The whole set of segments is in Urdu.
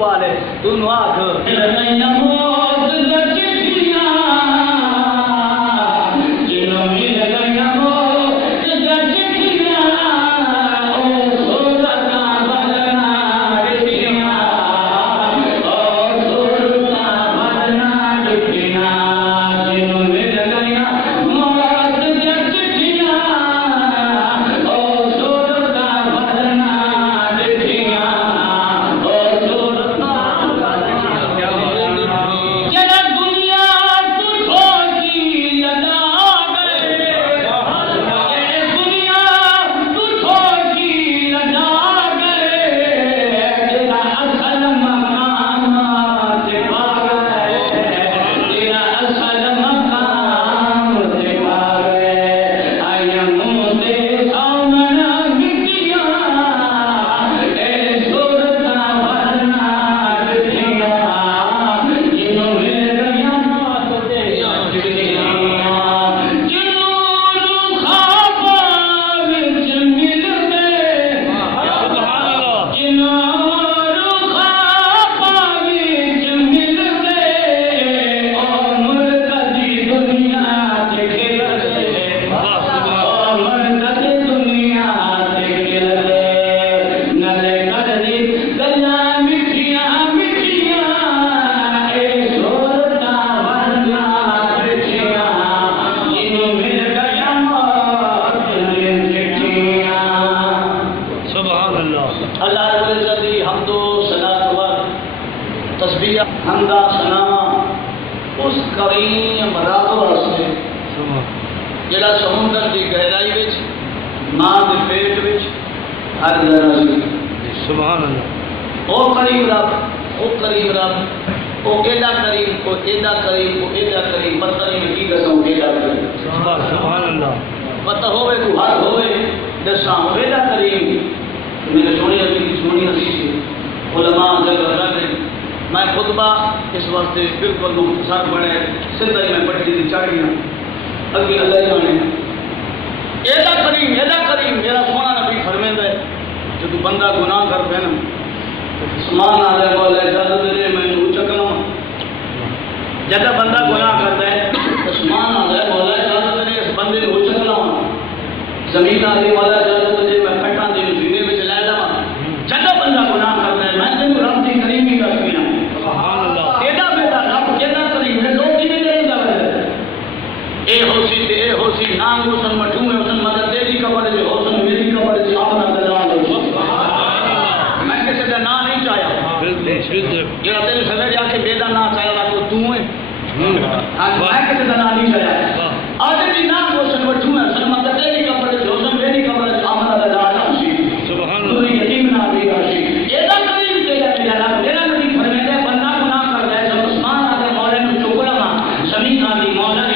والے تم آخ حمدہ سنا اس کریم رب واسطے جڑا سمندر کی گہرائی وچ ماں دے پیٹ وچ ہر ذرہ سی سبحان اللہ او کریم رب او ایڈا کریم او ایڈا کریم او ایڈا کریم پتہ نہیں کی دسوں ایڈا کریم سبحان اللہ پتہ ہوے تو ہر ہوے دساں ایڈا کریم میرے سونی حدیث علماء جگہ رکھتے میں خطبہ اس وقت بالکل مختصر بڑے سندھ میں پڑھی تھی چڑھ گیا اگلی اللہ جانے ایڈا کریم میرا سونا نبی فرمیندہ ہے جب بندہ گناہ کر پہ نا سمان آ جائے والا اجازت دے میں اچکنا جب بندہ گناہ کرتا ہے سمان آ جائے والا اجازت دے اس بندے کو اچکنا زمین آنے والا اجازت دے میں پھٹا دے زینے میں چلائے جا جب بندہ گناہ کرتا ہے میں تم رب کی کریمی کا سکینا اے ہوسی نام حسن مٹھوں میں حسن مدد تیری قبر ہے حسن میری قبر ہے اپنا دلال ہے میں کسی کا نام نہیں چاہیا یہ تیرے سویر جا کے بیدا نام چاہیا تو تو ہے میں کسی کا نام نہیں چاہیا آج بھی نام حسن مٹھوں میں حسن مدد تیری قبر ہے حسن میری قبر ہے اپنا دلال ہے سبحان اللہ تو یتیم نہ بھی راشی ایدا کریم تیرا میرا نبی فرماتا ہے بندہ گناہ کر جائے تو عثمان آدھے مولا نے چکڑا ماں زمین آدھی مولا نے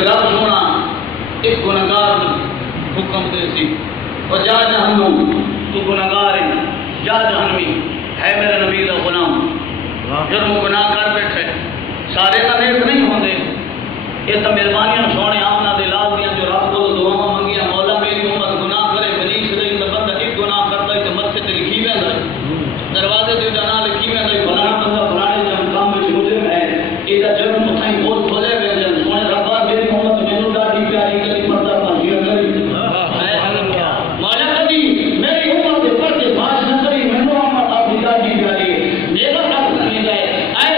رب سونا ایک گناہگار حکم دے سی اور جا جہنم تو گناہگار ہے جا جہنمی ہے میرا نبی دا غلام جب وہ گناہ کر بیٹھے سارے کا نیک نہیں ہوندے یہ تو مہربانیاں سونے آمنا دے لال دیاں جو رب کو دعا منگیا مولا میری امت گناہ کرے بنی اسرائیل دا بندہ ایک گناہ کرتا ہے تو مرتے تے لکھی ویندا دروازے تے جانا لکھی ویندا فلانا بندہ فلانے جان کام وچ مجرم ہے اے دا جرم متھائی بہت ہو جائے ویندا سونے رب میری امت مینوں ڈاڈی پیاری کری پردہ پاجیاں کری مولا کبھی میری امت دے پردے باز نہ کری مینوں امت اپنی ڈاڈی پیاری میرا رب کہندا ہے اے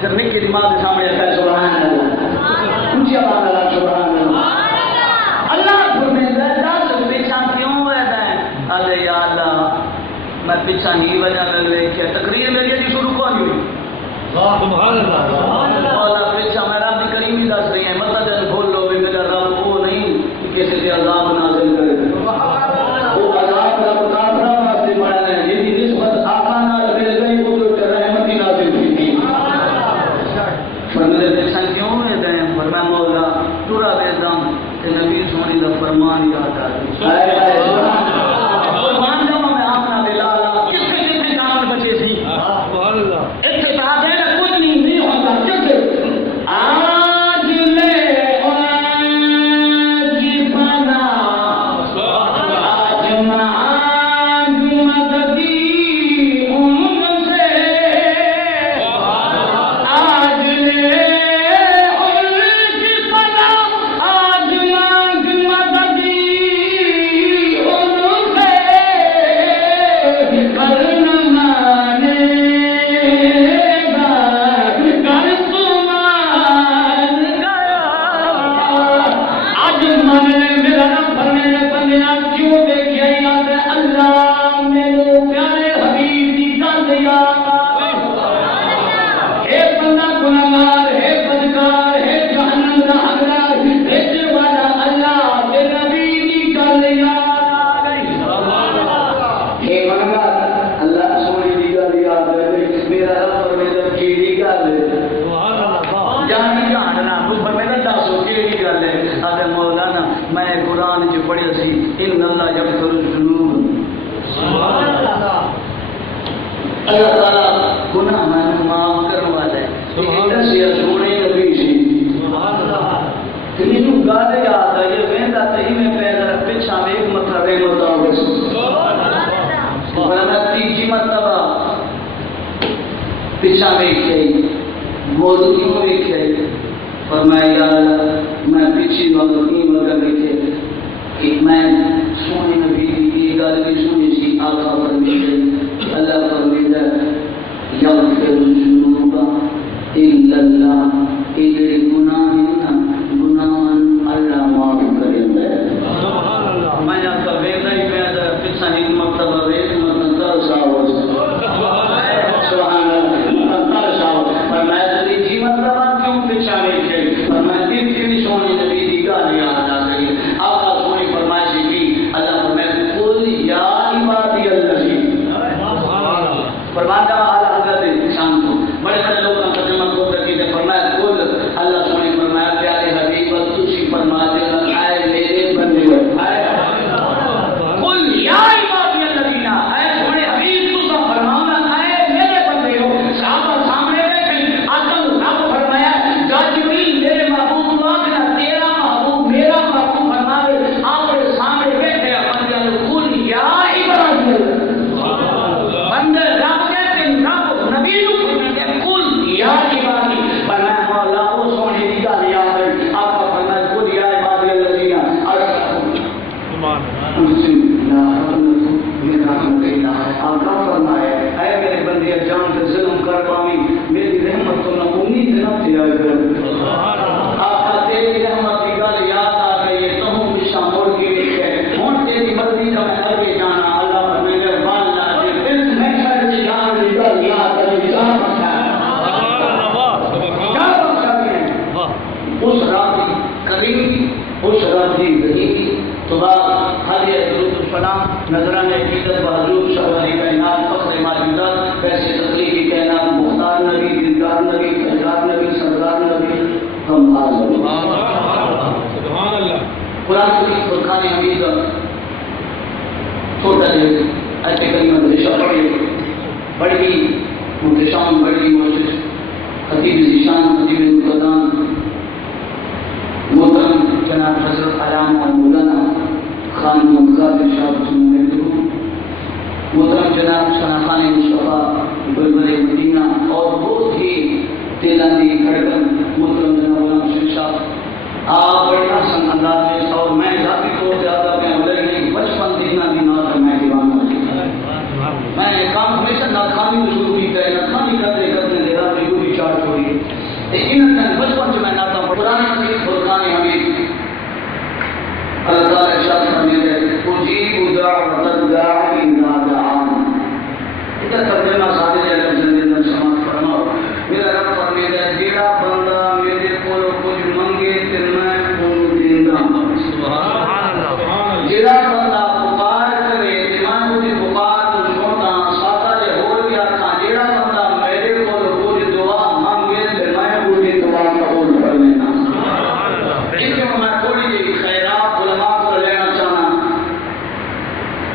پھر نکی دی ماں کے سامنے کہا سبحان اللہ، اونچی آواز اللہ سبحان اللہ۔ اللہ فرمائے دس پیچھا کیوں وجہ ہے؟ ارے یا اللہ میں پیچھا ہی وجہ نہ لے کے تقریر میری جی شروع کو نہیں ہوئی۔ سبحان اللہ۔ اللہ پیچھا میں رب کریم ہی دس رہی ہیں، مطلب جن بھول لو بھی میرا رب وہ نہیں کسی سے عذاب نازل کرے، وہ عذاب رب کافرہ واسطے بڑا ہے، جن کی نسبت آقا نال مل گئی وہ تو رحمت ہی نازل ہوئی تھی۔ فرمائے پیچھا کیوں وجہ ہے؟ فرمایا مولا تورا بیدم کہ نبی سونی دا فرمان یاد آ گئی۔ فرمان جب میں اپنا دلالا کتنے کتنے جان بچے سی، اتفاق ہے نا کچھ نہیں ہوتا کتنے آج لے کی فنا آج مانگ مددی ان سے آج لے کی فنا آج مانگ مددی ان سے کرنا اللہ تعالیٰ گناہ میں معاف کرنے والا ہے، دسیا سونے نبی سی تینوں گل یاد ہے یہ ویندا تے میں پیدا پیچھا ایک مطلب ہے مطابق فرمایا تیجی مرتبہ پیچھا ویکھئی موضوع کو ویکھئی فرمایا یا اللہ میں پیچھے موضوع مگر ویکھے کہ میں سونے نبی کی گل بھی سنی سی آقا فرمائے اللہ فرمائے یغفر الذنوب الا اللہ اے گناہ اللہ معاف کرے سبحان اللہ۔ میں آپ کا بیٹا ہی میں پیچھا ایک مرتبہ ایک مرتبہ ساوس سبحان اللہ پر میں تیجی مرتبہ کیوں پیچھا ویکھے پر میں تیجی سونے نبی دی گل یاد آ گئی آقا سونے فرمائش کی اللہ فرمائے قل یا عبادی الذین فرماتا اعلی حضرت شان کو بڑے بڑے لوگ کا ترجمہ کو رکھی تے فرمایا قل اللہ سبحانہ فرمایا پیارے حبیب تجھی فرما دے اے میرے بندے قل یا عبادی الذین اے سونے حبیب تو فرمانا اے میرے بندے ہو صحابہ سامنے بیٹھے آقا رب فرمایا جا جبریل میرے محبوب کو آخنا تیرا محبوب میرا محبوب فرما دے آپ کے سامنے بیٹھے بندے قل یا عبادی بندے رب کہتے ہیں رب نبی کو فرماتے ہیں قل یا عبادی فرمایا مولا وہ سونے کی گل یاد ہے آپ کا فرمایا قل یا عبادی الذین آقا فرمایا اے میرے بندے جان سے ظلم کر پاوی میری رحمت تو نہ امید نہ تھی آقا تیری رحمت کی گل یاد آ گئی ہے تم پیچھا مڑ کے دیکھے ہوں تیری مرضی کا میں آگے جانا اللہ پر مہربان لاجے پھر میں شاید سے جان کی گل یاد آ گئی جان اس راضی کریم اس راضی غریبی تو بعد حاضر درود السلام نظران عقیدت بحضور شہوانی کائنات فخر موجودات ویسے تخلیقی کائنات مختار نبی دلدار نبی خیرات نبی سردار نبی ہم حاضر سبحان اللہ قرآن کی فرقان حمید چھوٹا جیسے ایسے کلمہ دشا پڑھے بڑی مدشان بڑی موجود خطیب زیشان خطیب مقدان محترم جناب حضرت علامہ مولانا خان مقدار شاہ محترم جناب شاہ خان مصطفیٰ بلبل مدینہ اور بہت ہی تیلانی کھڑکن محترم جناب علامہ شیخ صاحب آپ بڑے حسن انداز میں اور میں ذاتی طور سے زیادہ میں عمل نہیں بچپن دیکھنا بھی نہ تھا میں دیوانہ میں کام ہمیشہ ناکامی میں شروع کی ہے ناکامی کرتے کرتے دے رہا پوری چار چھوڑی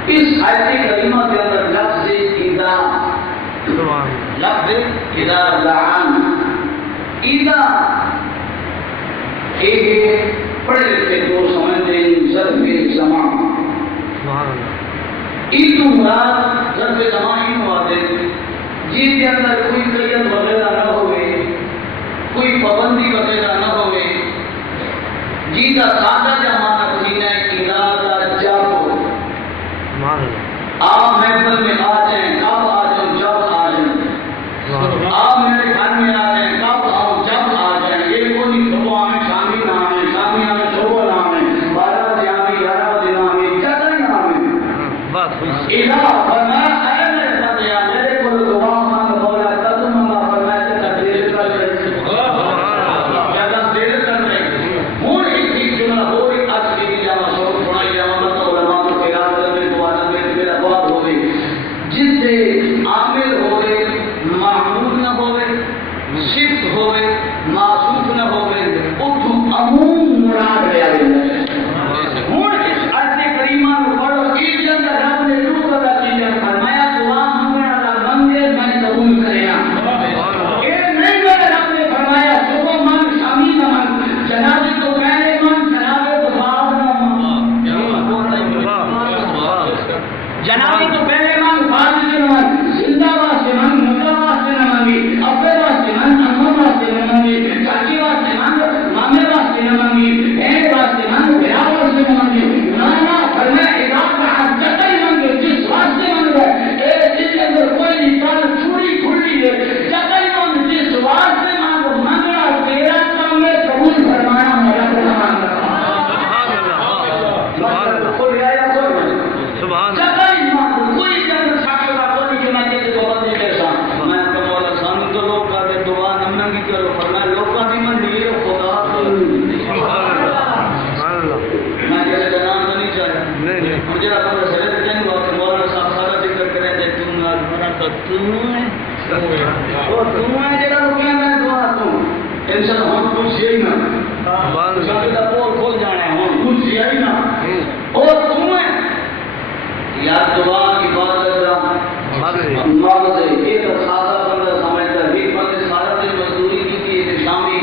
اس آیت کریمہ کے اندر لفظ اذا لفظ اذا لعن اذا ایک پڑھے لکھے جو سمجھتے ہیں ظرف زمان عید مراد ظرف زمان ہی مراد ہے جس کے اندر کوئی قید وغیرہ نہ ہوئے کوئی پابندی وغیرہ نہ ہوئے جی کا سادہ جمانا سینہ ارادہ جب آپ محفل میں آ جائیں کب آ جاؤں جب آ جائیں آپ میرے گھر میں آ جائیں کب آؤں جب آ جائیں یہ کوئی صبح آئیں شامی نہ آئیں شامی آئیں صبح نہ آئیں 12 بجے آئیں 11 بجے نہ آئیں جب نہ آئیں اذا فرمایا اے میرے بندے میرے کو دعا مانگ بولا تب منگا فرمایا کہ تقدیر کر رہے زیادہ دیر کر رہے ہوں ایک جملہ ہو رہی آج کی جامع سور سنائی جامع مطلب علماء کو خیرات کرنے دعا میں میرا بات ہو گئی جس سے عامل ہوئے معمول نہ ہوئے صفت ہوئے معصوف نہ ہوئے اتو عموم مراد لیا گیا ہوں اس آیت کریمہ کو پڑھو اس کے اندر رب نے جو کر چیزیں فرمایا دعا ہمارا منگے میں قبول کرے گا یہ نہیں میرے رب نے فرمایا صبح مانگ شامی نہ مانگ جنازے تو پہلے مانگ جنازے تو بعد نہ مانگ جنازے تو پہلے مانگ بعد میں نہ مانگ زندہ واسطے مانگ مردہ واسطے نہ مانگی ابے واسطے مانگ اماں واسطے نہ مانگی چاچی واسطے مانگ مامے واسطے نہ مانگی بہن واسطے مانگ بھیا واسطے نہ مانگی نہ فرمایا ارادہ جتائی مانگے جس واسطے مانگے اے جس کے اندر کوئی انسان چھوڑی کھلی ہے جتائی مانگ جس واسطے مانگ مانگنا تیرا کام ہے قبول فرمانا میرا کام ہے کوئی آیا کوئی جتائی مانگ کوئی جن ساکھا کوئی جو نہ کہتے تو بندے کے ساتھ میں تو مولا سان تو لوگ کہتے دعا نمنگی کرو فرمایا لوگوں کی من لیے خدا میں جیسے جنان تو نہیں چاہیا مجھے اپنے سرد جنگ وقت مولانا صاحب سارا ذکر کریں دے تم آج مرا تو تم ہے وہ تم ہے جیسا تو کیا میں دعا تم انسان ہم کچھ یہی نا ساکتا پور کھول جانے ہم کچھ یہی نا اور تم ہے یا دعا عبادت را مغز ایک خاصا بندہ سمجھتا ہے ایک بندے سارا دن مزدوری کی ہے شامی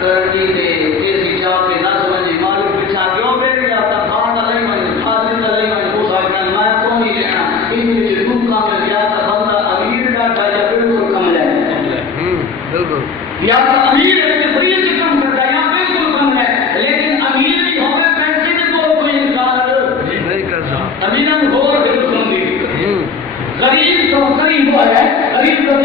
کرنی کے کیسی چاہ کے نہ سمجھے معلوم پچھا کیوں بیٹھ گیا تھا کھانا نہیں مجھے خاصی نہیں مجھے وہ ساکتا میں کو نہیں لینا ان میں جو دکھ کا میں گیا تھا بندہ امیر ڈاٹا یا بالکل کم لے یا تو امیر ہے کہ فری سے کم کرتا ہے یا بالکل کم ہے لیکن امیر بھی ہوئے پیسے کے تو کوئی انسان نہیں کرتا امیر ہو بالکل غریب تو غریب ہے غریب تو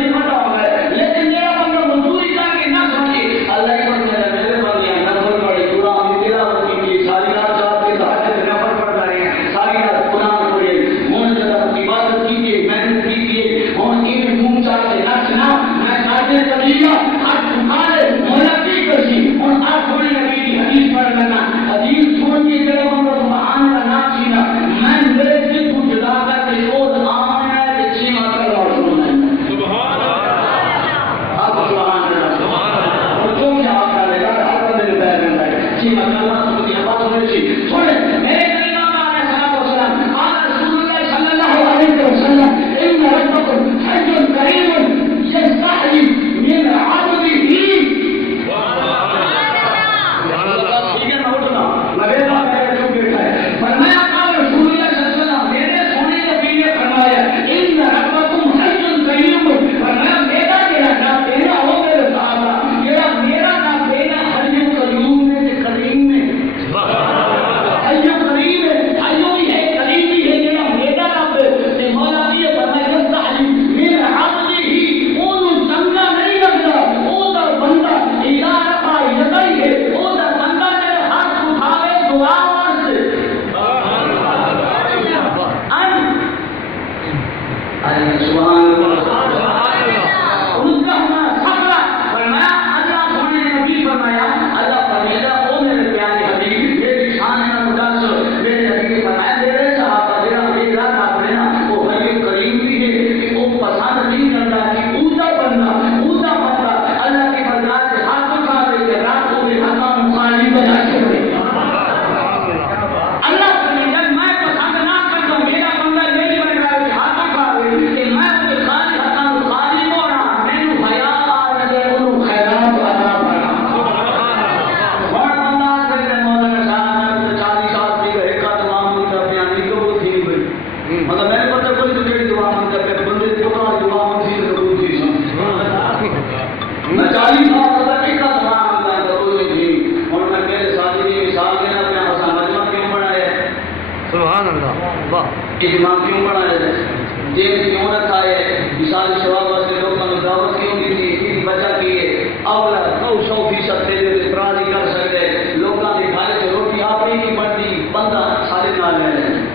اجماع کیوں بنایا جائے جیل کیوں رکھا ہے مثال ثواب واسطے لوگوں کو دعوت کیوں دی تھی کی وجہ کی ہے اولا 900% دے اعتراض کر سکتے لوگوں کے گھر سے روٹی آپ ہی نہیں بنتی بندہ سارے نال لے جائے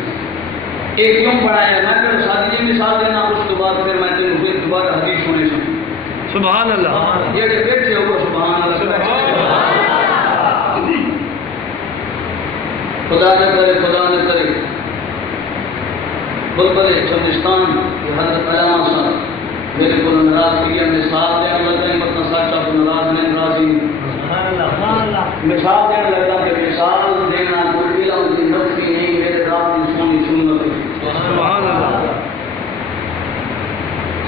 ایک کیوں بنایا میں پھر سادی جی مثال دینا اس کے بعد پھر میں تینوں پھر دوبارہ حدیث سنے سبحان اللہ یہ بیٹھے ہو سبحان اللہ خدا نہ کرے بلبل چندستان حضرت علامہ صاحب میرے کو ناراض کیا مثال دینے لگا مطلب سچا کو ناراض نہیں راضی مثال دینے لگا کہ مثال دینا کوئی علم کی نفی نہیں میرے رات کی سونی سنت سبحان اللہ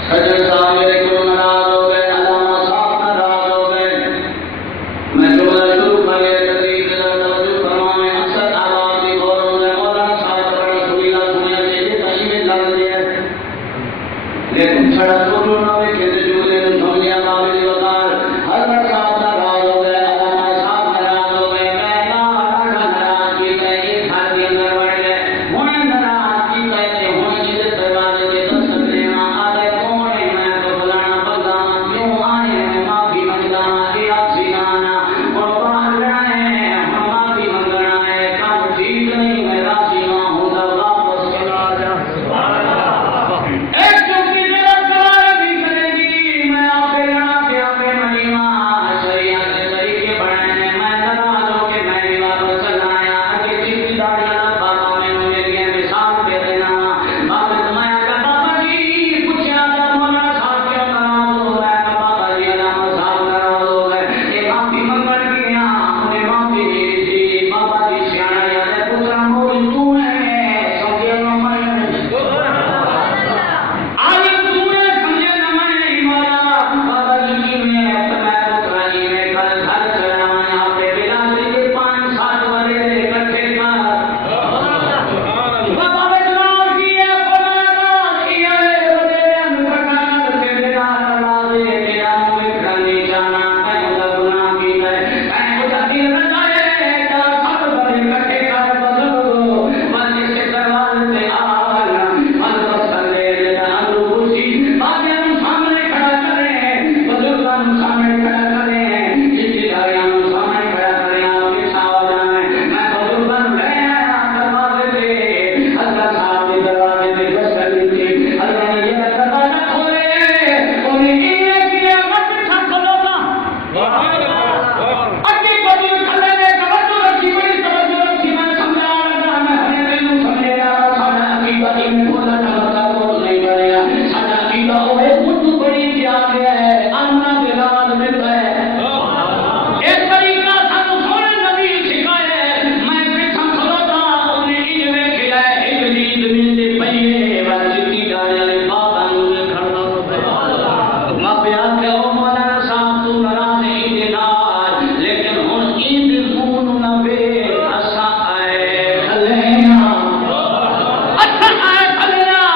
سجن صاحب میرے کو ناراض ہو گئے علامہ صاحب ناراض ہو گئے میں جملہ شروع کر گیا تقریر کے اندر توجہ فرمائیں اکثر آواز کی غور میں مولانا صاحب کا بڑا سنیلا سنیا چاہیے تشریف لگ گیا لیکن چھڑا سوچو نہ ہوئے کہ جملے نے سمجھا قابل وقار حضرت صاحب ناراض ہو گئے علامہ صاحب ناراض ہو گئے میں ناراض کی کہ ایک گھر کے اندر بیٹھ گئے انہیں ناراض کی کہتے ہیں جس دروازے کے دستک لینا آگے کون ہے میں تو بلانا بلدا کیوں آئے ہیں معافی منگا یہ آپ سکھانا اور باہر رہے ہیں معافی منگنا ہے کام ٹھیک نہیں میں راضی نہ ہوں تو واپس چلا جا ایک چوکی میرا سوال بھی کرے گی میں آپ کے یہاں پہ آپ کے مجمع شریعت کے طریقے بڑھائے ہیں میں ناراض ہو کے میں نے واپس چلا آیا کہ چیزی داڑیاں بابا نے مجھے دیا مثال دے دینا بابا تمہیں کہا بابا جی پوچھا تھا مولانا صاحب کیوں ناراض ہو رہا ہے بابا جی علامہ صاحب ناراض ہو گئے یہ معافی منگن گیا انہیں معافی نہیں دی بابا جی سیانا یاد ہے پوچھا مولی تو ہے سمجھے نہ میں آج تو نے سمجھے نہ میں نہیں مارا بابا جی کی میں اپنا پترا جی میں کل گھر چلا یہاں پہ بلادری کے 5-7 بڑے اکٹھے کر بابا نے جناب کیا فرمایا کیا بدلے انکار کے بنا دروازے تیرا منہ کھلنے جانا کہیں کا گناہ کی ہے کہیں کا دل رضائے کا سب بڑے اکٹھے کر بدلو مجلس کے دروازے سے آنا مجلس کرنے دینا روسی باقیاں سامنے کھڑا کریں بزرگاں سامنے کھڑا کریں جتنی داریاں سامنے کھڑا کریں آپ کے ساتھ جائیں میں بزرگاں لے آیا دروازے پہ حضرت صاحب کے دروازے پہ بس کر لی تھی حضرت نے یہ دروازہ کھولے انہیں یہ کیا مت کھولو نا اکی بدل کھلے نے توجہ رکھی بڑی توجہ رکھی میں سمجھا لگا میں ہمیں دلوں سمجھے گا ساڑھا عقیدہ میں کھولا تھا بول نہیں کریا ساڑھا عقیدہ ہوئے خود بڑی کیا گیا ہے آنا بلاد ملتا ہے ایک طریقہ سانو سونے نبی سکھائے میں پیچھا کھلا تھا انہیں انجوے کھلائے اجدید ملتے پہیے وزیتی ڈالے بابا مجھے کھڑنا ماں پیاد کے او مولانا صاحب تو نراز عید نار لیکن ہن عید سون نہ بے اسا آئے کھلیاں اسا آئے کھلیاں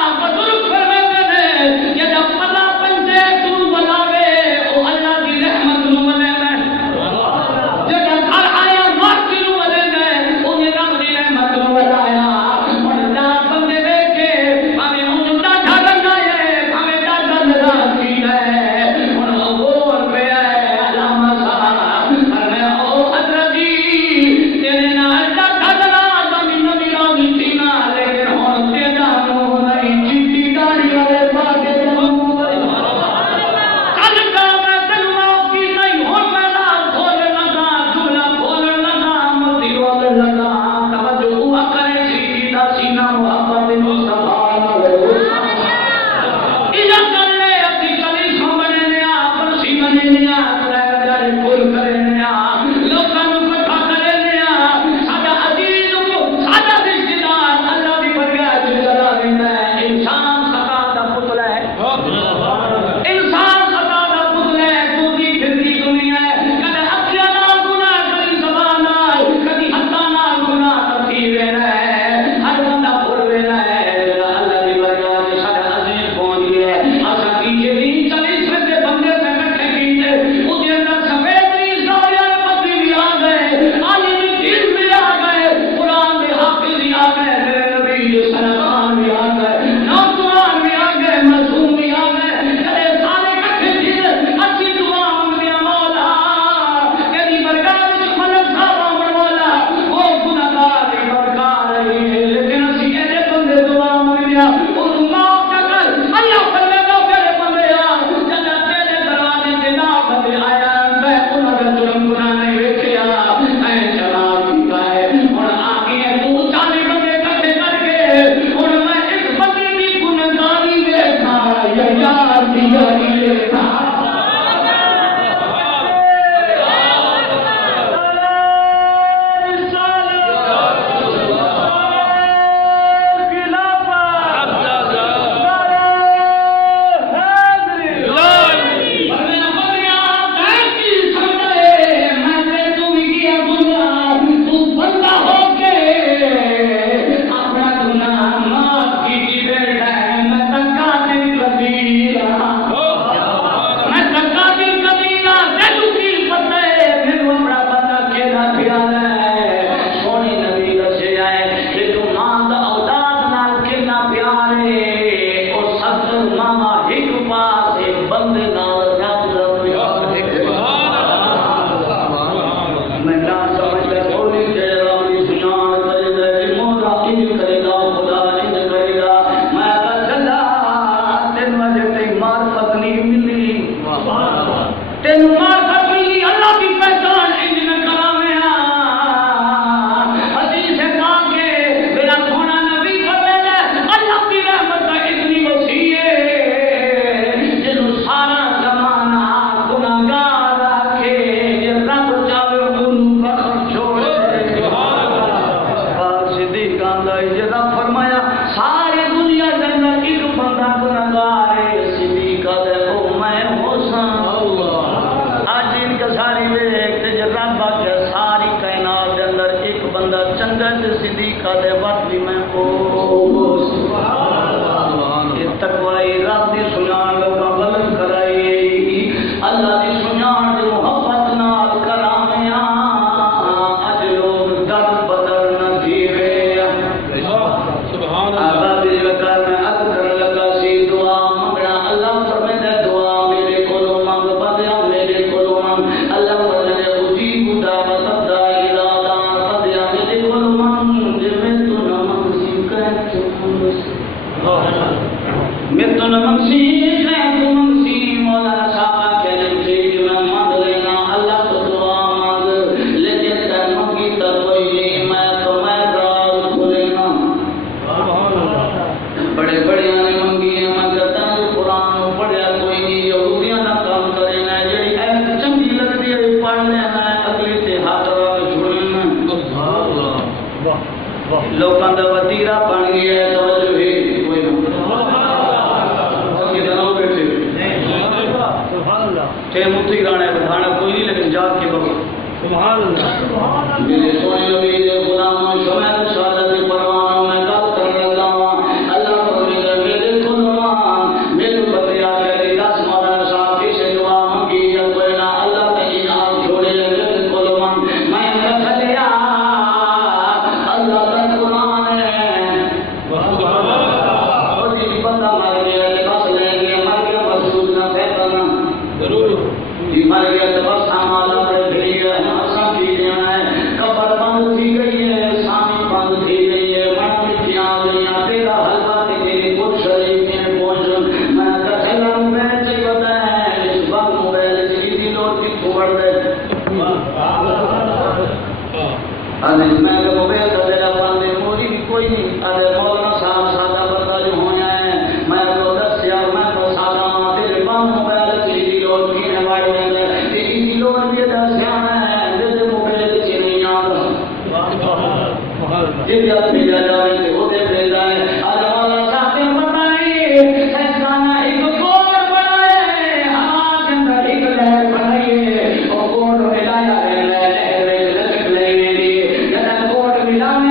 لوگوں کا وتیرا بن گیا ہے توجہ ہے کوئی نہ کتنا بیٹھے سبحان اللہ تے متی گانے بٹھانا کوئی نہیں لیکن جاگ کے بگو سبحان اللہ میرے سونے نبی دے غلام شمع شہادت کی پروانوں میں بات کر رہا ہوں اللہ فرمائے میرے قربان میرے بتیا میرے دس مولانا صاحب کی سے دعا مانگی یا کوئی نہ اللہ تعالی آپ چھوڑے میرے قربان میں کھلیا اللہ کا قرآن ہے اور یہ بندہ مر گیا لباس لے گیا مر گیا مسعود نہ پھیلانا ضرور مر گیا تو بس ہمارا بیٹھ گیا ہمارا بھی جانا ہے قبر بند تھی گئی ہے سامی بند تھی گئی ہے من مٹھیاں گئیاں تیرا حلوہ تیری کچھ شریف میں پہنچ میں کچھلا موبائل سے بتایا اس وقت موبائل سے اسی لوٹ کی کھوڑ دے اس میں کہ موبائل کا تیرا باندھے موری بھی کوئی نہیں ارے مولانا صاحب سادہ بتا جو ہویا ہے میں تو دس یار میں تو سادہ ماں تیرے باندھ موبائل سے اسی لوٹ کی نوائی میں اسی لوٹ بھی دس یار ہے جیسے موبائل سے نہیں آتا جب یاد بھی جا جائے کہ وہ دے دے جائے ارے مولانا صاحب نے بتائیے سیسانا ایک کوڑ بنائے ہوا کے اندر ایک لہر بنائیے اور کوڑ ملایا ہے لہر لچک لے گی جب کوڑ ملانے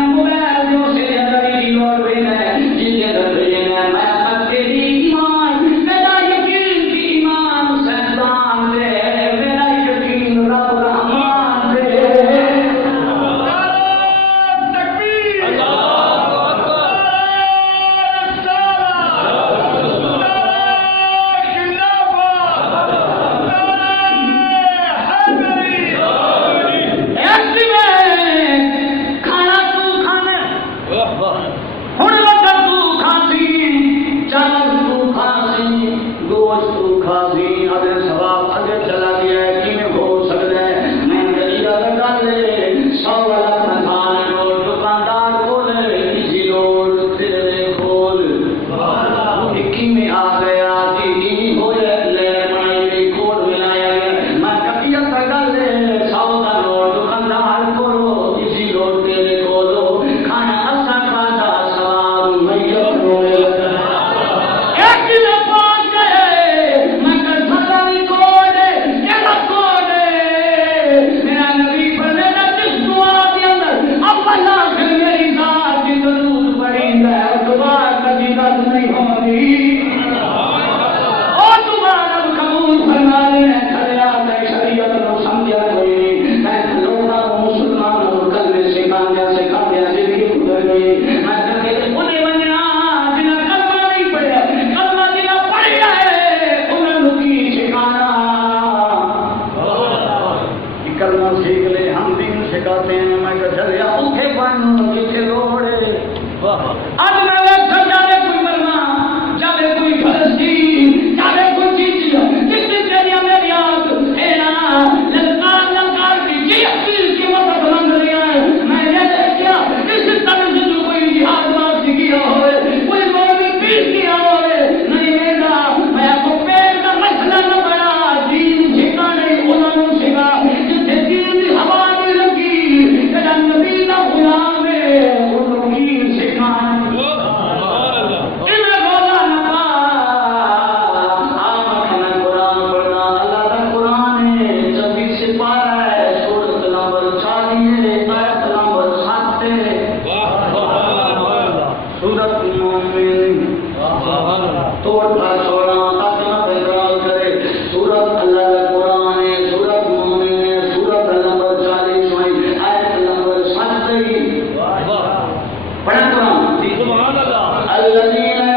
المؤمن تو 16 تک نہ تکرار کرے سورت اللہ قرآن ہے سورت مومن ہے سورت نمبر 40 میں آیت نمبر 7 پڑھیں قرآن سبحان اللہ الذین